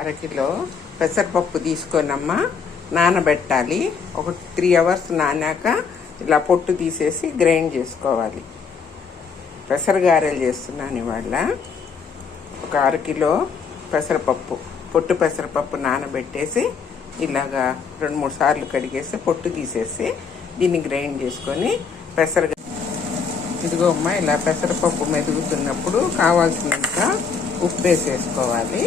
అరకిలో పెసరపప్పు తీసుకొనమ్మా నానబెట్టాలి. ఒక 3 అవర్స్ నానాక ఇలా పొట్టు తీసేసి గ్రైండ్ చేసుకోవాలి. పెసరగారెలు చేస్తున్నాను ఇవాళ. ఒక అరకిలో పెసరపప్పు, పొట్టు పెసరపప్పు నానబెట్టేసి ఇలాగా 2-3 సార్లు కడిగేసి పొట్టు తీసేసి దీన్ని గ్రైండ్ చేసుకొని ఇదిగో అమ్మ ఇలా పెసరపప్పు మెదుగుతున్నప్పుడు కావాల్సినంత ఉప్పు వేసేసుకోవాలి.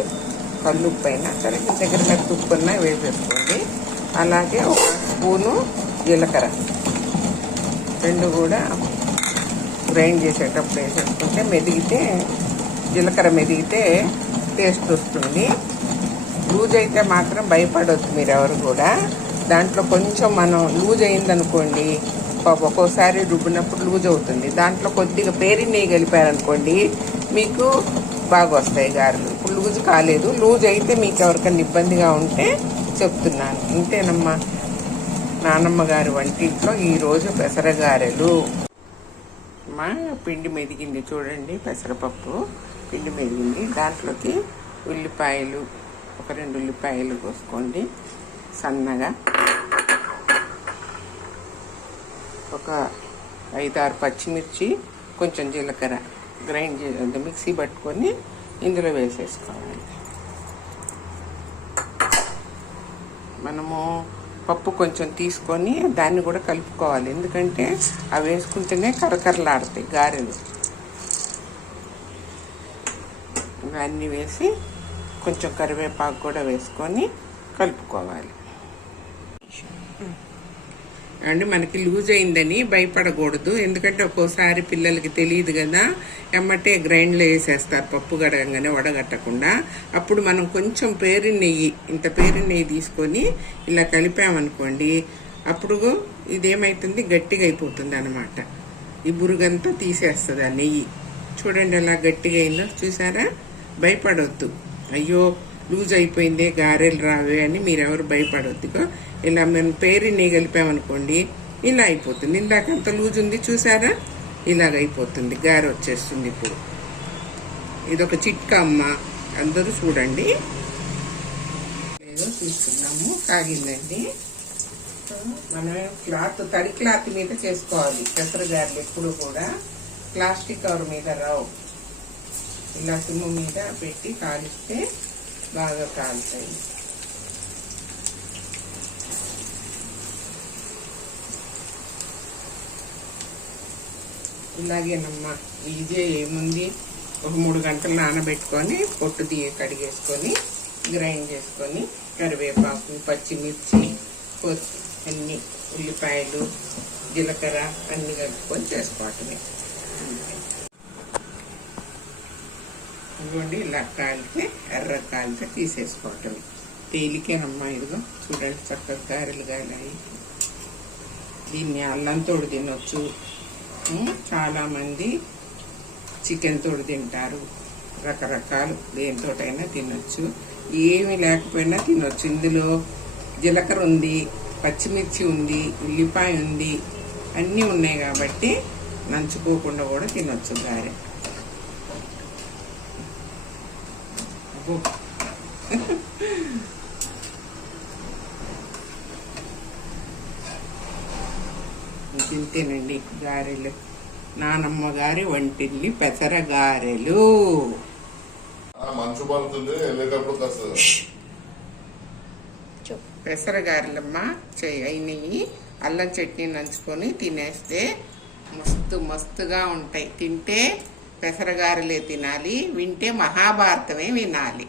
కల్లుప్పు అయినా సరే, మీ దగ్గర మెత్త ఉప్పు అయినా వేసేసుకోండి. అలాగే ఒక స్పూను జీలకర్ర, 2 కూడా గ్రైండ్ చేసేటప్పుడు వేసేసుకుంటే మెదిగితే, జీలకర్ర మెదిగితే టేస్ట్ వస్తుంది. లూజ్ అయితే మాత్రం భయపడొద్దు మీరు ఎవరు కూడా. దాంట్లో కొంచెం మనం లూజ్ అయిందనుకోండి, ఒక్కోసారి రుబ్బినప్పుడు లూజ్ అవుతుంది. దాంట్లో కొద్దిగా నెయ్యి కలిపారనుకోండి మీకు బాగా వస్తాయి గారెలు. ఇప్పుడు లూజ్ కాలేదు. లూజ్ అయితే మీకు ఎవరికైనా ఇబ్బందిగా ఉంటే చెప్తున్నాను. ఇంతేనమ్మా నానమ్మ గారి వంటింట్లో ఈరోజు పెసరగారెలు. మా పిండి మెదిగింది చూడండి, పెసరపప్పు పిండి మెదిగింది. దాంట్లోకి ఉల్లిపాయలు, ఒక 2 ఉల్లిపాయలు కోసుకోండి సన్నగా. ఒక 5-6 పచ్చిమిర్చి, కొంచెం జీలకర్ర గ్రైండ్ మిక్సీ పట్టుకొని ఇందులో వేసేసుకోవాలి. మనము పప్పు కొంచెం తీసుకొని దాన్ని కూడా కలుపుకోవాలి. ఎందుకంటే అవి వేసుకుంటేనే కరకరలాడతాయి గారెలు. ఇవన్నీ వేసి కొంచెం కరివేపాకు కూడా వేసుకొని కలుపుకోవాలి. అండి మనకి లూజ్ అయిందని భయపడకూడదు. ఎందుకంటే ఒక్కోసారి పిల్లలకి తెలియదు కదా, ఎమ్మటే గ్రైండ్లో వేసేస్తారు పప్పు గడగంగానే వడగట్టకుండా. అప్పుడు మనం కొంచెం నెయ్యి, ఇంత నెయ్యి తీసుకొని ఇలా కలిపామనుకోండి, అప్పుడు ఇదేమవుతుంది, గట్టిగా అయిపోతుంది అనమాట. ఈ బురుగంతా తీసేస్తుంది ఆ నెయ్యి. చూడండి ఎలా గట్టిగా అయిందో, చూసారా? భయపడొద్దు, అయ్యో లూజ్ అయిపోయిందే గారెలు రావే అని మీరెవరు భయపడొద్దుగా. ఇలా మనం నెయ్యి కలిపామనుకోండి ఇలా అయిపోతుంది. ఇందాకంత లూజ్ ఉంది చూసారా, ఇలాగ అయిపోతుంది, గారె వచ్చేస్తుంది. ఇప్పుడు ఇదొక చిట్కా అమ్మ, అందరూ చూడండి. ఏదో తీసుకున్నాము, కాగిందండి. మనం తడి క్లాత్ మీద చేసుకోవాలి పెసరగారెలు. ఎప్పుడు కూడా ప్లాస్టిక్ కవర్ మీద రావు. ఇలా సిమ్ము మీద పెట్టి కాలిస్తే బాగా కాలుతాయి. ఇలాగేనమ్మా, ఈజీ ఏముంది. ఒక 3 గంటలు నానబెట్టుకొని పొట్టు కడిగేసుకొని గ్రైండ్ చేసుకొని కరివేపాకు, పచ్చిమిర్చి, అన్ని ఉల్లిపాయలు, జీలకర్ర అన్ని కలుపుకొని చేసుకోవటమే. ఇదిగోండి ఇలా కాలితే, ఎర్ర కాలితే తీసేసుకోవటమే. తేలికేనమ్మా. ఇదిగో చూడండి చక్కగా గారెలు గాలాయి. దీన్ని అల్లంతో తినొచ్చు. చాలామంది చికెన్ తోడు తింటారు. రకరకాలు దేనితోటైనా తినొచ్చు, ఏమి లేకపోయినా తినొచ్చు. ఇందులో జీలకర్ర ఉంది, పచ్చిమిర్చి ఉంది, ఉల్లిపాయ ఉంది, అన్నీ ఉన్నాయి కాబట్టి నంచుకోకుండా కూడా తినొచ్చు గారె. తింటేనండి గారెలు, నానమ్మ గారి వంటిల్లి పెసరగారెలు. పెసరగారెలమ్మ అయినవి అల్లం చట్నీ నంచుకొని తినేస్తే మస్తుగా ఉంటాయి. తింటే పెసరగారెలే తినాలి, వింటే మహాభారతమే వినాలి.